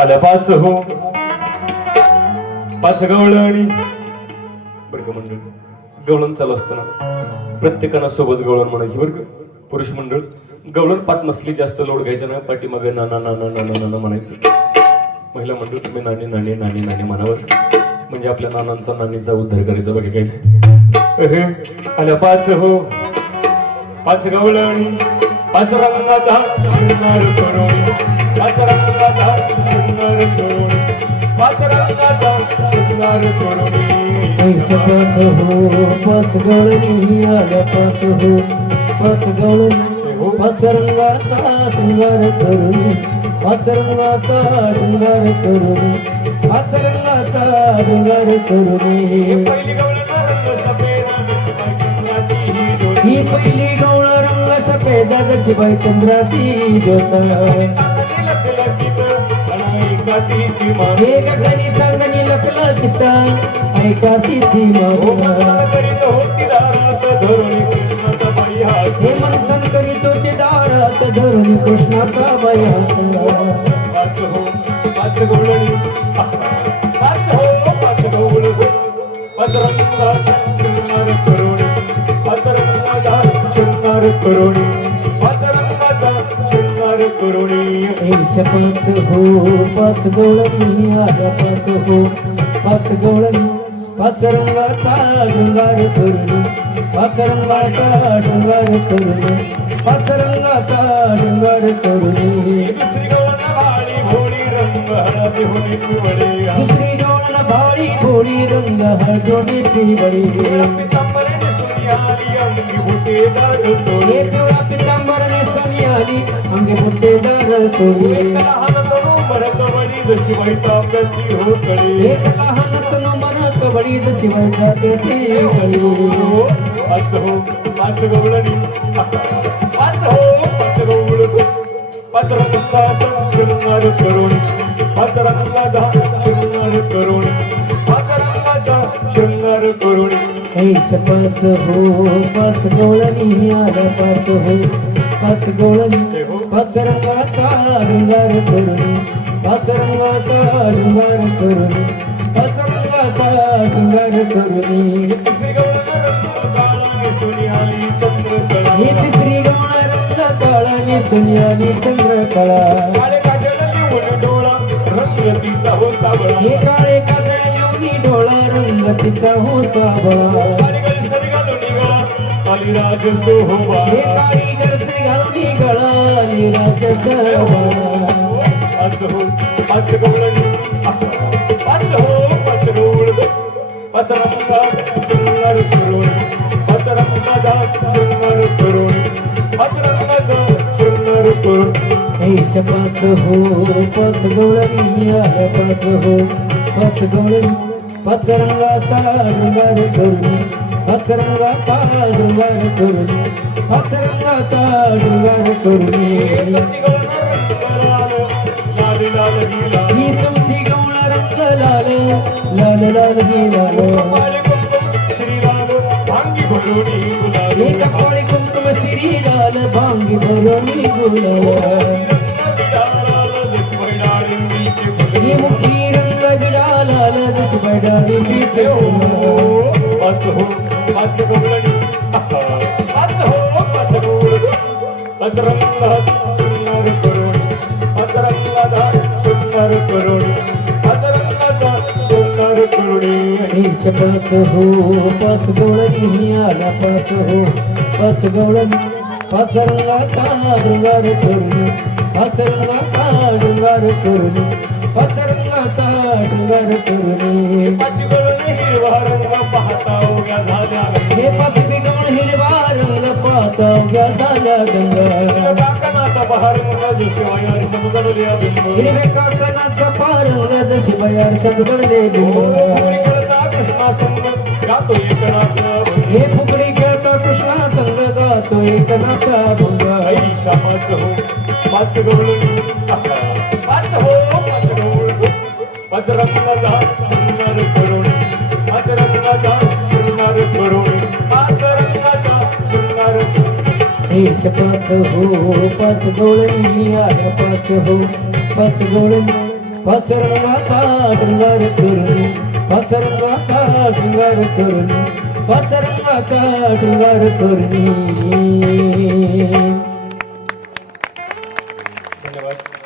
आल्या पाच हो पाच गवळणी बरं का मंडळ. गवळण चालू असताना प्रत्येकानं सोबत गवळण म्हणायची बरं का. पुरुष मंडळ गवळण पाठ नसली जास्त लोड घ्यायचा ना, पाठीमागे नाना नाना नाना नाना म्हणायचं. महिला मंडळ तुम्ही नाणी नाणी नाणी नाणी म्हणावर, म्हणजे आपल्या नानांचा नानीचा उद्धार करायचा. बघा काही नाही. आल्या पाच हो पाच गवळणी पाच रंगाचा शृंगार करून, पाच रंगाचा शृंगार करून, पाच रंगाचा शृंगार करून. ऐसा पाच हो पाच गवळणी आल्या पाच हो पाच गवळणी पाच रंगाचा शृंगार करून, पाच रंगाचा शृंगार करून, पाच रंगाचा शृंगार करून. पहिली गवळण रंग सफेद जशी बाई चंद्राची ही ज्योत. ही पहिली गवळ रंग सफेद जशी बाई चंद्राची ज्योत. काठीची मान हे गगनी चांदणी लखलखित ऐका तिची मान. करीत होती दारात धरुणी कृष्णाचा बाई हात. हे मंथन करीत होते दारात धरून कृष्णाचा बाई हात. पाच हो पाच गवळणी पाच हो पाच गवळ पाच रंगाचा शृंगार करून, पाच रंगाचा शृंगार करून, पाच रंगाचा शृंगार करून. ऐसा पाच हो पाच गवळणी आल्या पाच हो पाच गवळणी पाच रंगाचा शृंगार करून, पाच रंगाचा शृंगार करून, पाच रंगाचा शृंगार करून. दुसरी गवळण भाळी घोडी रंग हळदी होणी पिवळे. दुसरी गवळण भाळी घोडी रंग हळदोडी पिवळी. पितांबरी नेसून आली अंगी बुटेदार चोळी. हे पिवळा पितांबरने सोनी आली अंगे बुट्टेदार चोळी. लहान तरू मरकवडी जशी बाई चाफ्याची हो कळी. एक लहान तनु मन कबडी जशी वळचा त्याची कळी. पाच हो पाच गवळणी पाच हो पाच गवळ पाच रंगाचा शृंगार करून, पाच रंगाचा शृंगार करून, पाच रंगाचा शृंगार करून. ऐसा पाच हो पाच गवळणी आल्या पाच हो पाच गवळणी पाच रंगाचा शृंगार करून, पाच रंगाचा शृंगार करून, पाच रंगाचा शृंगार करून. तिसरी गवळण रंग काळा नेसून आली चंद्रकळा. ही तिसरी गवळ रंग काळा नेसून आली चंद्रकळा. काळे काजळ लिहून डोळा रंग तिचा हो सावळा. हे काळे काजळ येऊनी डोळा रंग तिचा हो सावळा. काळी सरी घालून निघाला आली राज सोहबा. हे काळी गरसे घालून गळाली राज सोहबा. पाच हो पाच गवळणी पाच हो पाच गवळ पाच रंगाचा शृंगार करून, पाच रंगाचा शृंगार करून, पाच रंगाचा शृंगार करून. ऐसा पाच हो पाच गवळणी आल्या पाच हो पाच गवळणी पाच रंगाचा शृंगार करून, पाच रंगाचा शृंगार करून, पाच रंगाचा शृंगार करून. लाल लाल ही लाल ही चौथी गवळ रंग लाल लाल लाल ही लाल. कपाळी कुंकुम श्रीलाल भांगी भरोणी गुलाल. हे कपाळी कुंकुम श्री लाल भांगी भरोणी गुलाल. ही मुखी रंग विडा लाल जशी बैडाळीचे फुल. पाच हो पाच गवळणी पाच हो पाच गवळ पाच रंगाचा शृंगार करून, पाच रंगाचा शृंगार करून, पाच रंगाचा शृंगार करून. ऐसा पाच हो पाच गवळणी आल्या पाच हो पाच गवळणी पाच रंगाचा शृंगार करून, पाच रंगाचा शृंगार करून, पाच रंगाचा शृंगार करून. पाच गवळण हिरवा रंग पाहता उभ्या झाल्या. हे पाचवी गवळ हिरवा रंग पाहता उभ्या झाल्या गंगा. काकणाचा बहार रंग शिवाय आरशात जडल्या बिंब. हिरव्या काकणाचा पारंग जशी बयार शब्दले फुगडी खेळता कृष्णा संग गातो एकनाथ भंग. हे फुगडी खेळता कृष्णा संग गातो एकनाथा भंग. ऐशा पाच हो पाच गवळणी पाच हो पाच गवळ पाच रंगाचा शृंगार करून, पाच रंगाचा शृंगार करून, पाच रंगाचा शृंगार करून. ऐसा पाच हो पाच गवळणी आल्या पाच हो पाच गवळणी पाच रंगाचा शृंगार करून पाच रंगाचा शृंगार करून पाच रंगाचा शृंगार करून धन्यवाद.